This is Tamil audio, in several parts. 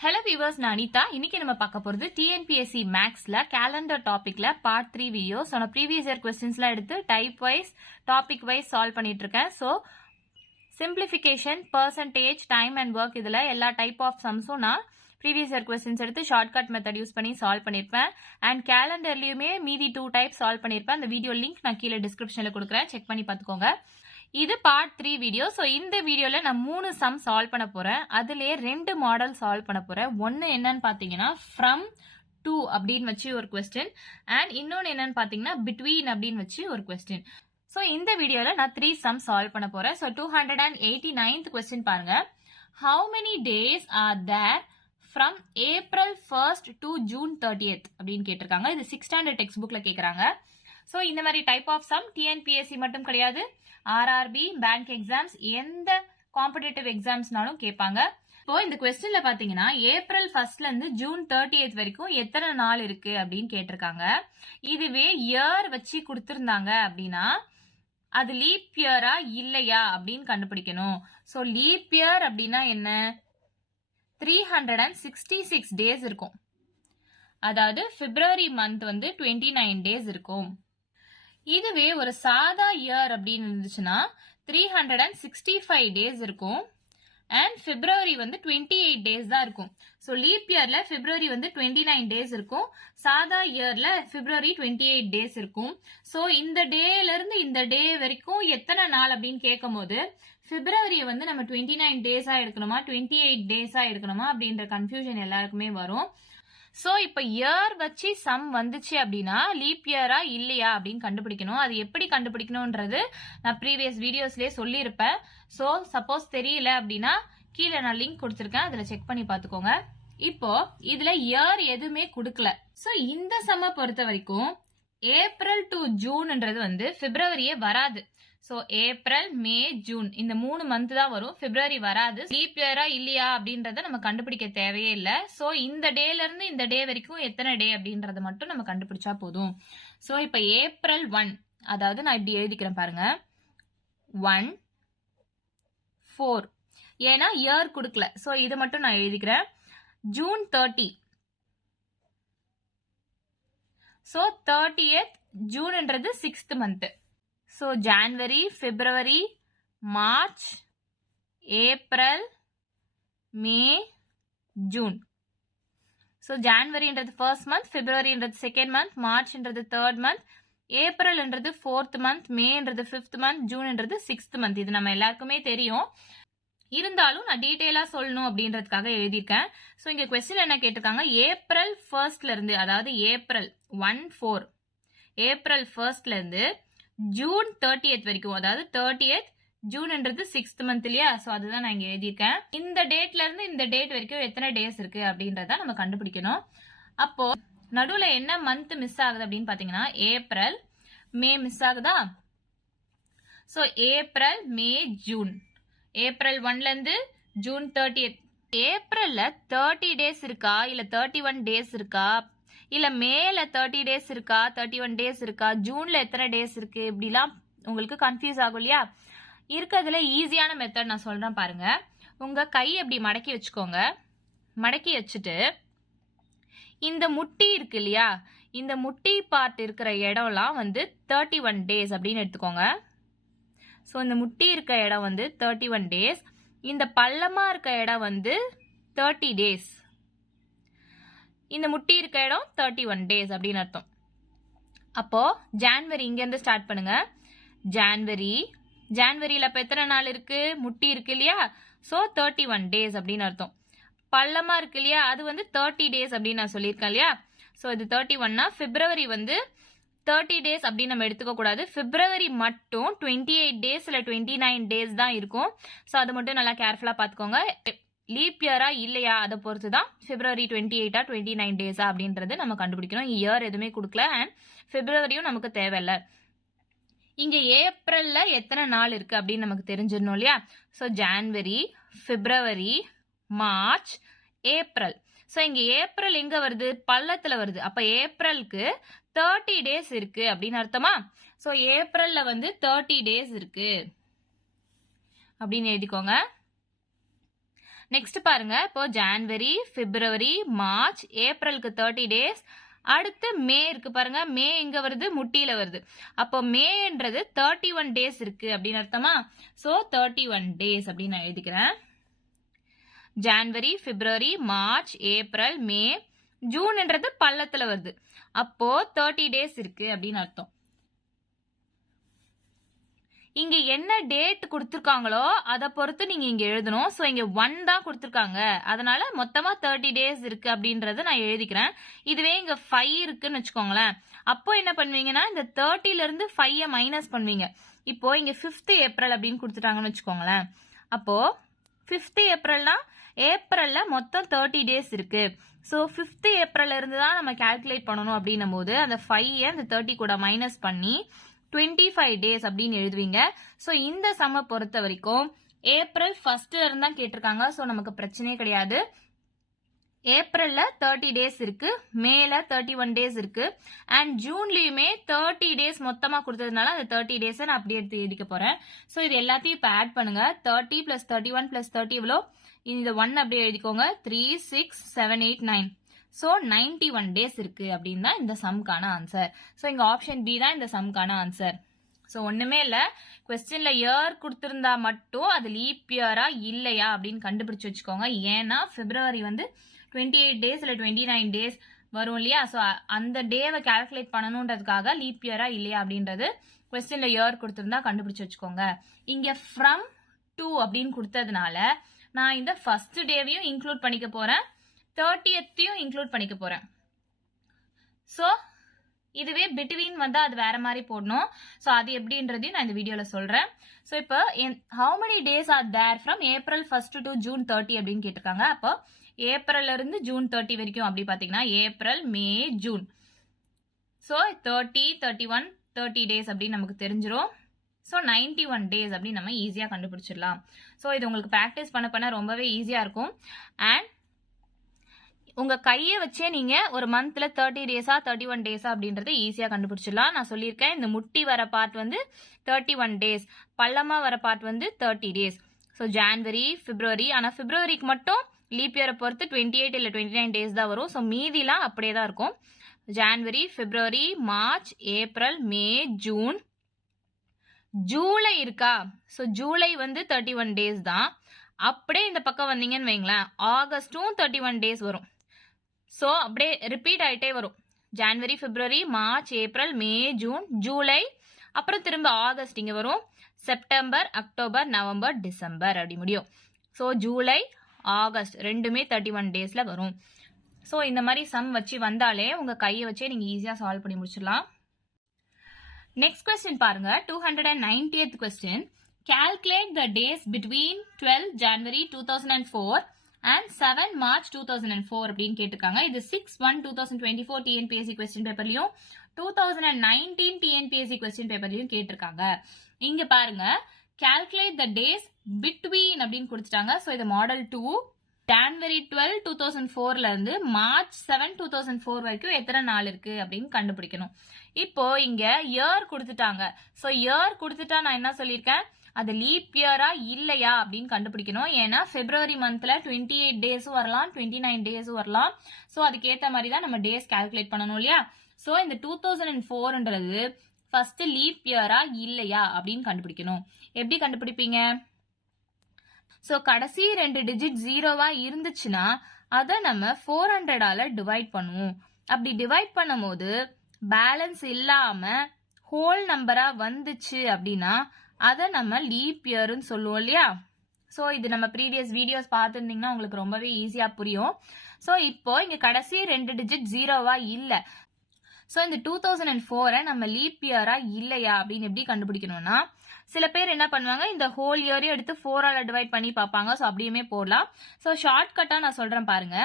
ஹலோ வியூவர்ஸ், நான் அனிதா. இன்னைக்கு நம்ம பார்க்க போறது டிஎன்பிஎஸ்சி மேக்ஸ்ல கேலண்டர் டாபிக்ல பார்ட் 3 வீடியோ. ஸோ நான் ப்ரீவியஸ் இயர் கொஸ்டின்ஸ்லாம் எடுத்து type wise topic wise solve பண்ணிட்டு இருக்கேன். So simplification, percentage, time and work இதுல எல்லா டைப் ஆஃப் சம்ஸும் நான் ப்ரீவியஸ் இயர் கொஸ்டின்ஸ் எடுத்து ஷார்ட்கட் மெத்தட் யூஸ் பண்ணி சால்வ் பண்ணிருப்பேன். அண்ட் கேலண்டர்லயுமே மீதி 2 டைப் சால்வ் பண்ணிருப்பேன். அந்த வீடியோ லிங்க் நான் கீழே டிஸ்கிரிப்ஷன்ல கொடுக்குறேன், செக் பண்ணி பார்த்துக்கோங்க. இது பார்ட் 3 வீடியோ. ஸோ இந்த வீடியோல நான் 3 சம் சால்வ் பண்ண போறேன். அதுலயே 2 மாடல் சால்வ் பண்ண போறேன். ஒன்னு என்னன்னு பாத்தீங்கன்னா ஃப்ரம் டு அப்படின்னு வச்சு ஒரு கொஸ்டின், அண்ட் இன்னொன்னு என்னன்னு பாத்தீங்கன்னா பிட்வீன் அப்படின்னு வச்சு ஒரு கொஸ்டின். ஸோ இந்த வீடியோல நான் 3 சம் சால்வ் பண்ண போறேன். ஸோ 289th கொஸ்டின் பாருங்க. How many days are there from April 1st to June 30th அப்படின்னு கேட்டிருக்காங்க. இது 6th standard டெக்ஸ்ட் புக்ல கேக்குறாங்க. ஸோ இந்த மாதிரி டைப் ஆஃப் சம் டிஎன்பிஎஸ்சி மட்டும் கிடையாது, ஆர்ஆர்பி, பேங்க் எக்ஸாம்ஸ், எந்த காம்படிட்டிவ் எக்ஸாம்ஸ்னாலும் கேட்பாங்க. இப்போ இந்த கொஸ்டின்ல பாத்தீங்கன்னா ஏப்ரல் 1st இருந்து ஜூன் 30th வரைக்கும் எத்தனை நாள் இருக்கு அப்படின்னு கேட்டிருக்காங்க. இதுவே இயர் வச்சு கொடுத்திருந்தாங்க அப்படின்னா அது லீப் இயரா இல்லையா அப்படின்னு கண்டுபிடிக்கணும். ஸோ லீப் இயர் அப்படின்னா என்ன? 366 டேஸ் இருக்கும். அதாவது பிப்ரவரி மந்த் வந்து 29 டேஸ் இருக்கும். இதுவே ஒரு சாதா இயர் அப்படின்னு இருந்துச்சுன்னா 365 டேஸ் இருக்கும். அண்ட் பிப்ரவரி வந்து 28 டேஸ் தான் இருக்கும். ஸோ லீப் இயர்ல பிப்ரவரி வந்து 29 டேஸ் இருக்கும், சாதா இயர்ல பிப்ரவரி 28 டேஸ் இருக்கும். ஸோ இந்த டேல இருந்து இந்த டே வரைக்கும் எத்தனை நாள் அப்படின்னு கேட்கும் போது பிப்ரவரியை வந்து நம்ம 29 டேஸா எடுக்கணுமா 28 டேஸா எடுக்கணுமா அப்படின்ற கன்ஃபியூஷன் எல்லாருக்குமே வரும். சோ இப்ப இயர் வச்சு சம் வந்துச்சு அப்படின்னா லீப் இயரா இல்லையா அப்படின்னு கண்டுபிடிக்கணும். அது எப்படி கண்டுபிடிக்கணும்ன்றது நான் ப்ரீவியஸ் வீடியோஸ்லயே சொல்லியிருப்பேன். சோ சப்போஸ் தெரியல அப்படின்னா கீழே நான் லிங்க் கொடுத்துருக்கேன், அதுல செக் பண்ணி பாத்துக்கோங்க. இப்போ இதுல இயர் எதுவுமே கொடுக்கல. சோ இந்த சம்ம பொறுத்த வரைக்கும் ஏப்ரல் டு ஜூன்ன்றது வந்து பிப்ரவரியே வராது. சோ ஏப்ரல், மே, ஜூன் இந்த 3 மந்த் தான் வரும், பிப்ரவரி வராது. லீப் இயரா இல்லையா அப்படின்றத நம்ம கண்டுபிடிக்க தேவையே இல்லை. சோ இந்த டேல இருந்து இந்த டே வரைக்கும் எத்தனை டே அப்படின்றத மட்டும் நம்ம கண்டுபிடிச்சா போதும். சோ இப்ப ஏப்ரல் 1, அதாவது நான் இப்படி எழுதிக்கிறேன் பாருங்க, 1 4, ஏன்னா இயர் கொடுக்கல. சோ இது மட்டும் நான் எழுதிக்கிறேன். June 30, so 30th ஜூன்ன்றது 6th month. So January, February, March, April, May, June. So January என்றது first month, February என்றது second month, March என்றது third month, April என்றது fourth month, May என்றது fifth month, June என்றது sixth month. இது நம்ம எல்லாருக்குமே தெரியும். இருந்தாலும் நான் டீடைலா சொல்லணும் அப்படின்றதுக்காக எழுதியிருக்கேன். ஸோ இங்க கொஸ்டின் என்ன கேட்டிருக்காங்க, ஏப்ரல் 1st இருந்து, அதாவது ஏப்ரல் 1/4, ஏப்ரல் 1st இருந்து ஜூன் 30th வரைக்கும், அதாவது 30th ஜூன்ன்றது 6th மந்த் இல்லையா? சோ அதுதான் நான் இங்க எழுதியிருக்கேன். இந்த டேட்ல இருந்து இந்த டேட் வரைக்கும் எத்தனை டேஸ் இருக்கு அப்படின்றத நம்ம கண்டுபிடிக்கணும். அப்போ நடுவுல என்ன மந்த் மிஸ் ஆகுது அப்படின்னு பாத்தீங்கன்னா ஏப்ரல், மே மிஸ் ஆகுதா? சோ ஏப்ரல், மே, ஜூன். ஏப்ரல் 1ல இருந்து ஜூன் 30th. ஏப்ரல்ல 30 டேஸ் இருக்கா இல்ல 31 டேஸ் இருக்கா, இல்ல மேல 30 டேஸ் இருக்கா 31 டேஸ் இருக்கா, ஜூன்ல எத்தனை டேஸ் இருக்கு, இப்படிலாம் உங்களுக்கு கன்ஃபியூஸ் ஆகும் இல்லையா? இருக்கிறதுல ஈஸியான மெத்தட் நான் சொல்றேன் பாருங்க. உங்க கை அப்படி மடக்கி வச்சுக்கோங்க. மடக்கி வச்சுட்டு இந்த முட்டி இருக்கு இல்லையா, இந்த முட்டி பார்ட் இருக்கிற இடம்லாம் வந்து 31 டேஸ் அப்படின்னு எடுத்துக்கோங்க. ஸோ இந்த முட்டி இருக்க இடம் வந்து 31 டேஸ், இந்த பள்ளமா இருக்க இடம் வந்து 30 டேஸ், இந்த முட்டி இருக்க இடம் 31 டேஸ் அப்படின்னு அர்த்தம். அப்போ ஜான்வரி இங்க இருந்து ஸ்டார்ட் பண்ணுங்க. ஜான்வரியில இப்ப எத்தனை நாள் இருக்கு, முட்டி இருக்கு இல்லையா? சோ 31 டேஸ் அப்படின்னு அர்த்தம். பள்ளமா இருக்கு இல்லையா, அது வந்து 30 டேஸ் அப்படின்னு நான் சொல்லியிருக்கேன் இல்லையா? சோ இது 31னா பிப்ரவரி வந்து 30 டேஸ் அப்படின்னு நம்ம எடுத்துக்க கூடாது. பிப்ரவரி மட்டும் 28 டேஸ் இல்ல 29 டேஸ் தான் இருக்கும். சோ அது மட்டும் நல்லா கேர்ஃபுல்லா பாத்துக்கோங்க. லீப் இயரா இல்லையா அதை பொறுத்து தான் பிப்ரவரி 28 29 டேஸா அப்படின்றது நம்ம கண்டுபிடிக்கணும். இயர் எதுவுமே கொடுக்கல, அண்ட் பிப்ரவரியும் நமக்கு தேவையில்லை. இங்க ஏப்ரல்ல எத்தனை நாள் இருக்கு அப்படின்னு நமக்கு தெரிஞ்சிடணும் இல்லையா? ஸோ ஜான்வரி, பிப்ரவரி, மார்ச், ஏப்ரல். ஸோ இங்க ஏப்ரல் எங்க வருது, பள்ளத்துல வருது. அப்ப ஏப்ரலுக்கு 30 டேஸ் இருக்கு அப்படின்னு அர்த்தமா? ஸோ ஏப்ரல்ல வந்து 30 டேஸ் இருக்கு அப்படின்னு எழுதிக்கோங்க. நெக்ஸ்ட் பாருங்க, இப்போ ஜான்வரி, பிப்ரவரி, மார்ச், ஏப்ரலுக்கு 30 டேஸ். அடுத்து மே இருக்கு பாருங்க, மே எங்க வருது, முட்டியில வருது. அப்போ மேன்றது 31 டேஸ் இருக்கு அப்படின்னு அர்த்தமா. ஸோ 31 டேஸ் அப்படின்னு நான் எழுதிக்கிறேன். ஜான்வரி, பிப்ரவரி, மார்ச், ஏப்ரல், மே, ஜூன்ன்றது பள்ளத்துல வருது. அப்போ 30 டேஸ் இருக்கு அப்படின்னு அர்த்தம். இங்க என்ன டேட் கொடுத்துருக்காங்களோ அதை பொறுத்து நீங்க இங்க எழுதணும். ஸோ இங்க 1 தான் கொடுத்துருக்காங்க, அதனால மொத்தமா 30 டேஸ் இருக்கு அப்படின்றத நான் எழுதிக்கிறேன். இதுவே இங்க 5 இருக்குன்னு வச்சுக்கோங்களேன், அப்போ என்ன பண்ணுவீங்கன்னா இந்த 30ல இருந்து 5 மைனஸ் பண்ணுவீங்க. இப்போ இங்க 5th ஏப்ரல் அப்படின்னு கொடுத்துட்டாங்கன்னு வச்சுக்கோங்களேன், அப்போ 5th ஏப்ரல்னா ஏப்ரல்ல மொத்தம் 30 டேஸ் இருக்கு. ஸோ 5th ஏப்ரல்ல இருந்து தான் நம்ம கால்குலேட் பண்ணணும் அப்படின்னும் போது அந்த 5 அந்த 30 கூட மைனஸ் பண்ணி 25 டேஸ் அப்படின்னு எழுதுவீங்க. ஸோ இந்த சம்ம பொறுத்த வரைக்கும் ஏப்ரல் 1st இருந்தா கேட்டிருக்காங்க. ஸோ நமக்கு பிரச்சனையே கிடையாது. ஏப்ரல்ல 30 டேஸ் இருக்கு, மேல 31 டேஸ் இருக்கு, அண்ட் ஜூன்லயுமே 30 டேஸ் மொத்தமா கொடுத்ததுனால அந்த 30 டேஸ் நான் அப்படியே எடுத்து எழுதிக்க போறேன். ஸோ இது எல்லாத்தையும் இப்போ ஆட் பண்ணுங்க. 30 பிளஸ் 31 பிளஸ் 30 எவ்வளோ, இந்த 1 அப்படியே எழுதிக்கோங்க. 3, 6, 7, 8, 9. ஸோ 91 டேஸ் இருக்கு அப்படின்னு தான் இந்த சம்கான ஆன்சர். ஸோ இங்க ஆப்ஷன் பி தான் இந்த சம்கான ஆன்சர். ஸோ ஒண்ணுமே இல்லை, கொஸ்டின்ல இயர் கொடுத்திருந்தா மட்டும் அது லீப் இயரா இல்லையா அப்படின்னு கண்டுபிடிச்சு வச்சுக்கோங்க. ஏன்னா பிப்ரவரி வந்து 28 டேஸ் இல்லை 29 டேஸ் வரும் இல்லையா. ஸோ அந்த டேவை கால்குலேட் பண்ணணுன்றதுக்காக லீப் இயரா இல்லையா அப்படின்றது கொஸ்டின்ல இயர் கொடுத்திருந்தா கண்டுபிடிச்சு வச்சுக்கோங்க. இங்க ஃப்ரம் டு அப்படின்னு கொடுத்ததுனால நான் இந்த ஃபர்ஸ்ட் டேவையும் இன்க்ளூட் பண்ணிக்க போறேன், 30th இன்க்ளூட் பண்ணிக்க போறேன். ஸோ இதுவே பிட்வீன் வந்தா அது வேற மாதிரி போடணும். ஸோ அது எப்படின்றதையும் நான் இந்த வீடியோல சொல்றேன். ஸோ இப்போ how many days are there from April 1st to June 30 அப்படின்னு கேட்டிருக்காங்க. அப்போ ஏப்ரல்ல இருந்து ஜூன் 30 வரைக்கும் அப்படி பாத்தீங்கன்னா ஏப்ரல், மே, ஜூன். ஸோ 30, 31, 30 டேஸ் அப்படின்னு நமக்கு தெரிஞ்சிடும். ஸோ 91 டேஸ் அப்படின்னு நம்ம ஈஸியா கண்டுபிடிச்சிடலாம். ஸோ இது உங்களுக்கு ப்ராக்டிஸ் பண்ண ரொம்பவே ஈஸியா இருக்கும். அண்ட் உங்க கையை வச்சே நீங்க ஒரு மந்த்ல 30 டேஸா 31 டேஸா அப்படின்றத ஈஸியா கண்டுபிடிச்சிடலாம். நான் சொல்லியிருக்கேன் இந்த முட்டி வர பார்ட் வந்து 31 டேஸ், பள்ளமா வர பார்ட் வந்து 30 டேஸ். ஸோ ஜான்வரி, பிப்ரவரி, ஆனா பிப்ரவரிக்கு மட்டும் லீப் இயரை பொறுத்து 28 இல்லை 29 டேஸ் தான் வரும். ஸோ மீதிலாம் அப்படியே தான் இருக்கும். ஜான்வரி, பிப்ரவரி, மார்ச், ஏப்ரல், மே, ஜூன், ஜூலை இருக்கா. ஸோ ஜூலை வந்து 31 டேஸ் தான். அப்படியே இந்த பக்கம் வந்தீங்கன்னு வைங்களேன், ஆகஸ்டும் 31 டேஸ் வரும். ஸோ அப்படியே ரிப்பீட் ஆகிட்டே வரும். ஜான்வரி, பிப்ரவரி, மார்ச், ஏப்ரல், மே, ஜூன், ஜூலை, அப்புறம் திரும்ப ஆகஸ்ட் இங்கே வரும், செப்டம்பர், அக்டோபர், நவம்பர், டிசம்பர் அப்படி முடியும். ஸோ ஜூலை, ஆகஸ்ட் ரெண்டுமே 31 டேஸ்ல வரும். ஸோ இந்த மாதிரி சம் வச்சு வந்தாலே உங்க கையை வச்சே நீங்க ஈஸியா சால்வ் பண்ணி முடிச்சிடலாம். நெக்ஸ்ட் கொஸ்டின் பாருங்க, 290th question. Calculate the days between 12 January 2004 and 7 March 2004 அப்படின்னு கேட்டிருக்காங்க. இது 6/1/2024 TNPSC கொஸ்டின் பேப்பர்லயும் 2019 TNPSC கொஸ்டின் பேப்பர்லயும் கேட்டிருக்காங்க. இங்க பாருங்க, calculate the days between அப்படின்னு கொடுத்துட்டாங்க. ஸோ இது மாடல் 2, ஜான்வரி 12, 2004ல இருந்து மார்ச் 7, 2004 வரைக்கும் எத்தனை நாள் இருக்கு அப்படின்னு கண்டுபிடிக்கணும். இப்போ இங்க இயர் கொடுத்துட்டாங்க. ஸோ இயர் கொடுத்துட்டா நான் என்ன சொல்லியிருக்கேன், அது லீப் இயரா இல்லையா அப்படின்னு கண்டுபிடிக்கணும். ஏன்னா பிப்ரவரி மந்த்ல 28 டேஸும் வரலாம், 29 டேஸும் வரலாம். ஸோ அதுக்கேற்ற மாதிரி தான் நம்ம டேஸ் கால்குலேட் பண்ணணும் இல்லையா. ஸோ இந்த 2004ன்றது ஃபர்ஸ்ட் லீப் இயரா இல்லையா அப்படின்னு கண்டுபிடிக்கணும். எப்படி கண்டுபிடிப்பீங்க? ஸோ கடைசி 2 டிஜிட் ஜீரோவா இருந்துச்சுன்னா அதை நம்ம 400ஆல டிவைட் பண்ணுவோம். அப்படி டிவைட் பண்ணும் போது பேலன்ஸ் இல்லாம ஹோல் நம்பரா வந்துச்சு அப்படின்னா அதை நம்ம லீப் இயர்னு சொல்லுவோம் இல்லையா. ஸோ இது நம்ம ப்ரீவியஸ் வீடியோஸ் பார்த்துருந்தீங்கன்னா உங்களுக்கு ரொம்பவே ஈஸியா புரியும். ஸோ இப்போ இங்க கடைசி 2 டிஜிட் ஜீரோவா இல்லை. ஸோ இந்த 2004 நம்ம லீப் இயரா இல்லையா அப்படின்னு எப்படி கண்டுபிடிக்கணும்னா, சில பேர் என்ன பண்ணுவாங்க, இந்த ஹோல் இயரையும் எடுத்து 4ஆல டிவைட் பண்ணி பார்ப்பாங்க. ஸோ அப்படியுமே போடலாம். ஸோ ஷார்ட்கட்டா நான் சொல்றேன் பாருங்க,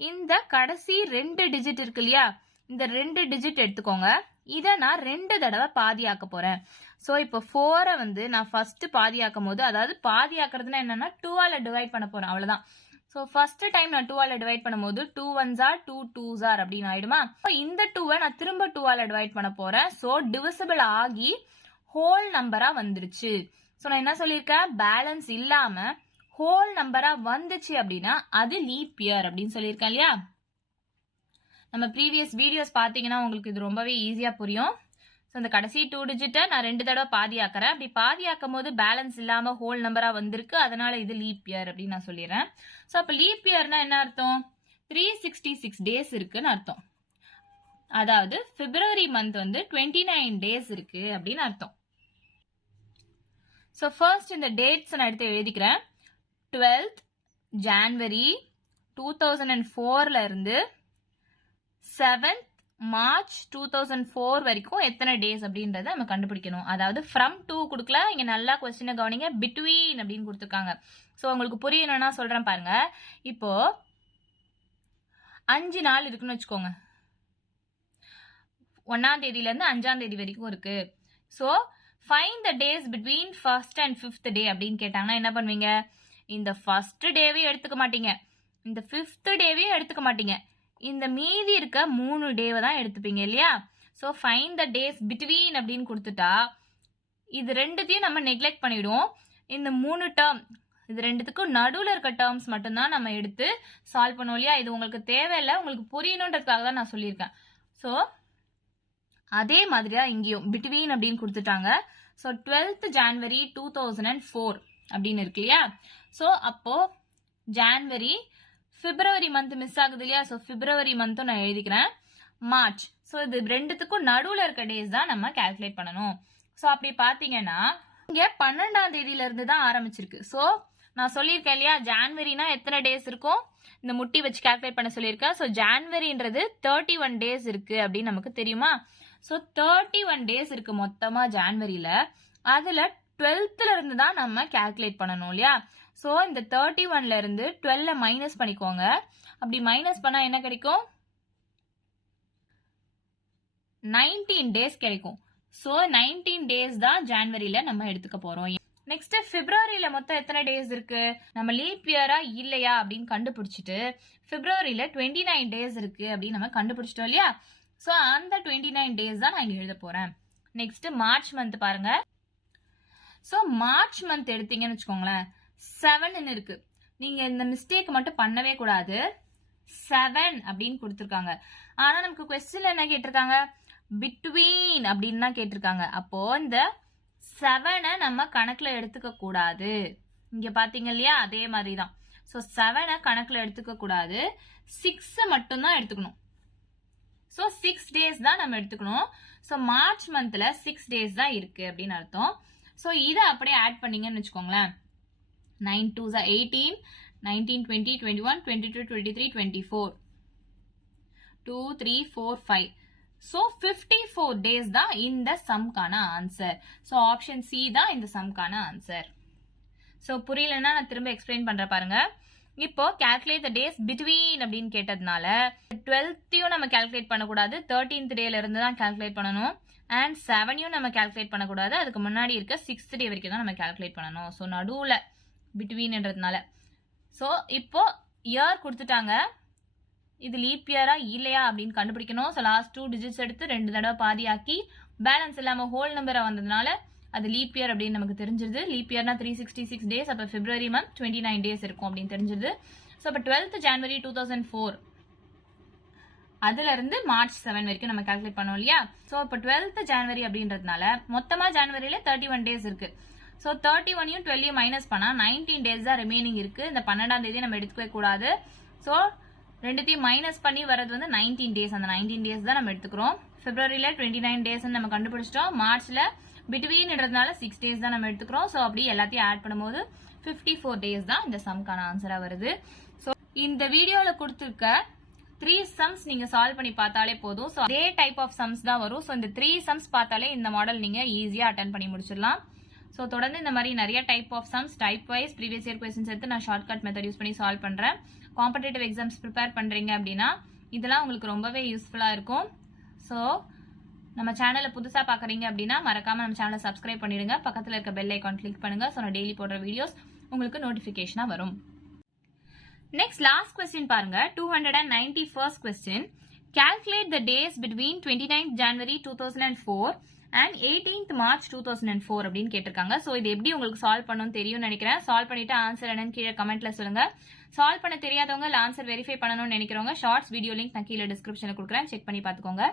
இந்த கடைசி 2 டிஜிட் இருக்கு இல்லையா, இந்த 2 டிஜிட் எடுத்துக்கோங்க. இதை நான் 2 தடவை பாதியாக்க போறேன். ஸோ இப்போ 4 வந்து நான் ஃபர்ஸ்ட் பாதியாக்கும் போது, அதாவது பாதியாக்குறதுன்னா என்னன்னா 2ஆல டிவைட் பண்ண போறேன், அவ்வளவுதான். ஸோ ஃபர்ஸ்ட் டைம் நான் 2ஆல டிவைட் பண்ணும்போது 2 1s are 2 2s are அப்படின்னு ஆயிடுமா. இந்த 2வை நான் திரும்ப 2ஆல டிவைட் பண்ண போறேன். ஸோ டிவிசிபிள் ஆகி ஹோல் நம்பரா வந்துருச்சு. ஸோ நான் என்ன சொல்லியிருக்கேன், பேலன்ஸ் இல்லாம ஹோல் நம்பரா வந்துச்சு அப்படின்னா அது லீப் இயர் அப்படின்னு சொல்லியிருக்கேன் இல்லையா. நம்ம ப்ரீவியஸ் வீடியோஸ் பார்த்தீங்கன்னா உங்களுக்கு இது ரொம்பவே ஈஸியா புரியும். ஸோ இந்த கடைசி 2 டிஜிட்டை நான் 2 தடவை பாதியாக்குறேன். அப்படி பாதியாக்கும் போது பேலன்ஸ் இல்லாம ஹோல் நம்பரா வந்திருக்கு, அதனால இது லீப் இயர் அப்படின்னு நான் சொல்லிடுறேன். ஸோ அப்ப லீப் இயர்னா என்ன அர்த்தம்? 366 டேஸ் இருக்குன்னு அர்த்தம். அதாவது பிப்ரவரி மந்த் வந்து 29 டேஸ் இருக்கு அப்படின்னு அர்த்தம். ஸோ ஃபர்ஸ்ட் இந்த டேட்ஸ் நான் எடுத்து எழுதிக்கிறேன். 12th January 2004ல இருந்து 7th March 2004 வரைக்கும் எத்தனை டேஸ் அப்படின்றத நம்ம கண்டுபிடிக்கணும். அதாவது ஃப்ரம் டு கொடுக்கல, இங்க நல்லா கொஸ்டினை கவனிங்க, பிட்வீன் அப்படின்னு கொடுத்துருக்காங்க. ஸோ உங்களுக்கு புரியணும்னா சொல்றேன் பாருங்க. இப்போ 5 நாள் இருக்குன்னு வச்சுக்கோங்க. 1ஆம் தேதியில இருந்து 5ஆம் தேதி வரைக்கும் இருக்கு. So find the days between first and 5th டே அப்படின்னு கேட்டாங்கன்னா என்ன பண்ணுவீங்க? இந்த ஃபர்ஸ்ட் டேவே எடுத்துக்க மாட்டீங்க, இந்த 5th டேவே எடுத்துக்க மாட்டீங்க, இந்த மீதி இருக்க 3 டேவை தான் எடுத்துப்பீங்க இல்லையா. So find the days between அப்படின்னு கொடுத்துட்டா இது ரெண்டுத்தையும் நம்ம நெக்லெக்ட் பண்ணிடுவோம். இந்த 3 டேர்ம், இது ரெண்டுத்துக்கும் நடுவில் இருக்க டேர்ம்ஸ் மட்டும்தான் நம்ம எடுத்து சால்வ் பண்ணுவோம் இல்லையா. இது உங்களுக்கு தேவையில்லை, உங்களுக்கு புரியணுன்றதுக்காக தான் நான் சொல்லியிருக்கேன். ஸோ அதே மாதிரியா இங்கேயும் பிட்வீன் அப்படின்னு கொடுத்துட்டாங்க. ஸோ 12th January 2004 அப்படின்னு இருக்கு இல்லையா. ஸோ அப்போ ஜான்வரி, பிப்ரவரி மந்த் மிஸ் ஆகுது இல்லையா. ஸோ பிப்ரவரி மந்த்தும் நான் எழுதிக்கிறேன். மார்ச், ஸோ இது ரெண்டுத்துக்கும் நடுவில் இருக்க டேஸ் தான் நம்ம கால்குலேட் பண்ணணும். ஸோ அப்படி பார்த்தீங்கன்னா இங்கே 12ஆம் தேதியில இருந்து தான் ஆரம்பிச்சிருக்கு. ஸோ நான் சொல்லியிருக்கேன் இல்லையா, ஜான்வரினா எத்தனை டேஸ் இருக்கும், இந்த முட்டி வச்சு கால்குலேட் பண்ண சொல்லியிருக்கேன். ஸோ ஜான்வரின்றது 31 டேஸ் இருக்கு அப்படின்னு நமக்கு தெரியுமா. ஸோ 31 டேஸ் இருக்கு மொத்தமா ஜான்வரியில. அதுல 12th இருந்து தான் நம்ம கால்குலேட் பண்ணணும் இல்லையா. ஸோ இந்த 31ல இருந்து 12 மைனஸ் பண்ணிக்கோங்க. அப்படி மைனஸ் பண்ணா என்ன கிடைக்கும்? 19 டேஸ் கிடைக்கும். ஸோ 19 டேஸ் தான் ஜான்வரியில நம்ம எடுத்துக்க போறோம். நெக்ஸ்ட் பிப்ரவரியில மொத்தம் எத்தனை டேஸ் இருக்கு, நம்ம லீப் இயரா இல்லையா அப்படின்னு கண்டுபிடிச்சிட்டு பிப்ரவரியில 29 டேஸ் இருக்கு அப்படின்னு நம்ம கண்டுபிடிச்சிட்டோம் இல்லையா. ஸோ அந்த 29 டேஸ் தான் நான் இங்க எழுத போறேன். நெக்ஸ்ட் மார்ச் மந்த் பாருங்க. ஸோ மார்ச் மந்த் எடுத்தீங்கன்னு வச்சுக்கோங்களேன், 7 இருக்கு. நீங்க இந்த மிஸ்டேக் மட்டும் பண்ணவே கூடாது. 7 அப்படின்னு கொடுத்துருக்காங்க. ஆனா நமக்கு கொஸ்டின்ல என்ன கேட்டிருக்காங்க, பிட்வீன் அப்படின்னு தான் கேட்டிருக்காங்க. அப்போ இந்த 7 நம்ம கணக்குல எடுத்துக்க கூடாது. இங்க பாத்தீங்க இல்லையா, அதே மாதிரி தான். ஸோ 7 கணக்குல எடுத்துக்க கூடாது, 6 மட்டும் தான் எடுத்துக்கணும். ஸோ 6 டேஸ் தான் நம்ம எடுத்துக்கணும். ஸோ மார்ச் மந்த்ல 6 டேஸ் தான் இருக்கு அப்படின்னு அர்த்தம். ஸோ இதை அப்படியே ஆட் பண்ணீங்கன்னு வச்சுக்கோங்களேன். 9 2s are 18, 19 20 21 22 23 24 2 3 4 5. ஸோ 54 டேஸ் தான் இந்த சம்கான ஆன்சர். ஸோ ஆப்ஷன் சி தான் இந்த சம்கான ஆன்சர். ஸோ புரியலன்னா நான் திரும்ப எக்ஸ்பிளைன் பண்ற பாருங்க. இப்போ calculate the days between அப்படின்னு கேட்டதுனால 12th நம்ம calculate பண்ணக்கூடாது, 13th டேல இருந்து தான் calculate பண்ணணும். அண்ட் 7 நம்ம calculate பண்ணக்கூடாது, அதுக்கு முன்னாடி இருக்க 6th டே வரைக்கும் தான் நம்ம calculate பண்ணணும். ஸோ நடுவுல பிட்வீன்ன்றதுனால. ஸோ இப்போ இயர் கொடுத்துட்டாங்க, இது லீப் இயரா இல்லையா அப்படின்னு கண்டுபிடிக்கணும். ஸோ லாஸ்ட் 2 டிஜிட்ஸ் எடுத்து 2 தடவை பாதியாக்கி பேலன்ஸ் இல்லாம ஹோல் நம்பரா வந்ததுனால அது லீப் இயர் அப்படின்னு நமக்கு தெரிஞ்சிருது. லீப் இயர்னா 366 டேஸ், அப்ப பிப்ரவரி மந்த் 29 டேஸ் இருக்கும் அப்படின்னு தெரிஞ்சிருது. ஸோ அப்ப 12th January 2004 அதுல இருந்து மார்ச் 7 வரைக்கும் நம்ம கால்குலேட் பண்ணோம் இல்லையா. ஸோ இப்போ 12th January அப்படின்றதுனால மொத்தமா ஜான்வரியில 31 டேஸ் இருக்கு. ஸோ 31யும் 12யும் மைனஸ் பண்ணா 19 டேஸ் தான் ரிமைனிங் இருக்கு. இந்த 12ஆம் தேதி நம்ம எடுத்துக்கவே கூடாது. ஸோ ரெண்டுத்தையும் மைனஸ் பண்ணி வரது வந்து 19 டேஸ். அந்த 19 டேஸ் தான் நம்ம எடுத்துக்கிறோம். பிப்ரவரியில 29 டேஸ் நம்ம கண்டுபிடிச்சிட்டோம். மார்ச்ல பிட்வீன்ன்றதுனால 6 டேஸ் தான் நம்ம எடுத்துக்கிறோம். ஸோ அப்படி எல்லாத்தையும் ஆட் பண்ணும்போது 54 டேஸ் தான் இந்த சம்கான ஆன்சரா வருது. ஸோ இந்த வீடியோல கொடுத்துருக்க 3 சம்ஸ் நீங்க சால்வ் பண்ணி பார்த்தாலே போதும். ஸோ அதே டைப் ஆஃப் சம்ஸ் தான் வரும். ஸோ இந்த 3 சம்ஸ் பார்த்தாலே இந்த மாடல் நீங்க ஈஸியா அட்டன் பண்ணி முடிச்சிடலாம். ஸோ தொடர்ந்து இந்த மாதிரி நிறைய type of sums type wise previous year questions எடுத்து நான் ஷார்ட்கட் மெத்தட் யூஸ் பண்ணி சால்வ் பண்றேன். காம்படிட்டிவ் எக்ஸாம்ஸ் ப்ரிப்பேர் பண்றீங்க அப்படின்னா இதெல்லாம் உங்களுக்கு ரொம்பவே யூஸ்ஃபுல்லா இருக்கும். ஸோ நம்ம சேனலை புதுசா பாக்குறீங்க அப்படின்னா மறக்காம நம்ம சேனலை சப்ஸ்கிரைப் பண்ணிடுங்க. பக்கத்துல இருக்க பெல் ஐகான் கிளிக் பண்ணுங்க. ஸோ நான் டெய்லி போடுற வீடியோஸ் உங்களுக்கு நோட்டிபிகேஷனா வரும். நெக்ஸ்ட் லாஸ்ட் கொஸ்டின் பாருங்க. 291st question. Calculate the days between 29th January 2004 and 18th March 2004 அப்படின்னு கேட்டிருக்காங்க. ஸோ இது எப்படி உங்களுக்கு சால்வ் பண்ணணும்னு தெரியும்னு நினைக்கிறேன். சால்வ் பண்ணிட்டு ஆன்சர் என்னன்னு கீழே கமெண்ட்ல சொல்லுங்க. சால்வ் பண்ண தெரியாதவங்க இல்லை ஆன்சர் வெரிஃபை பண்ணணும்னு நினைக்கிறவங்க ஷார்ட்ஸ் வீடியோ லிங்க் நான் கீழே டிஸ்கிரிப்ஷனில் கொடுக்குறேன். செக் பண்ணி பார்த்துக்கோங்க.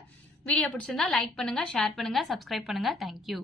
வீடியோ பிடிச்சிருந்தா லைக் பண்ணுங்க, ஷேர் பண்ணுங்க, சப்ஸ்கிரைப் பண்ணுங்க. தேங்க்யூ.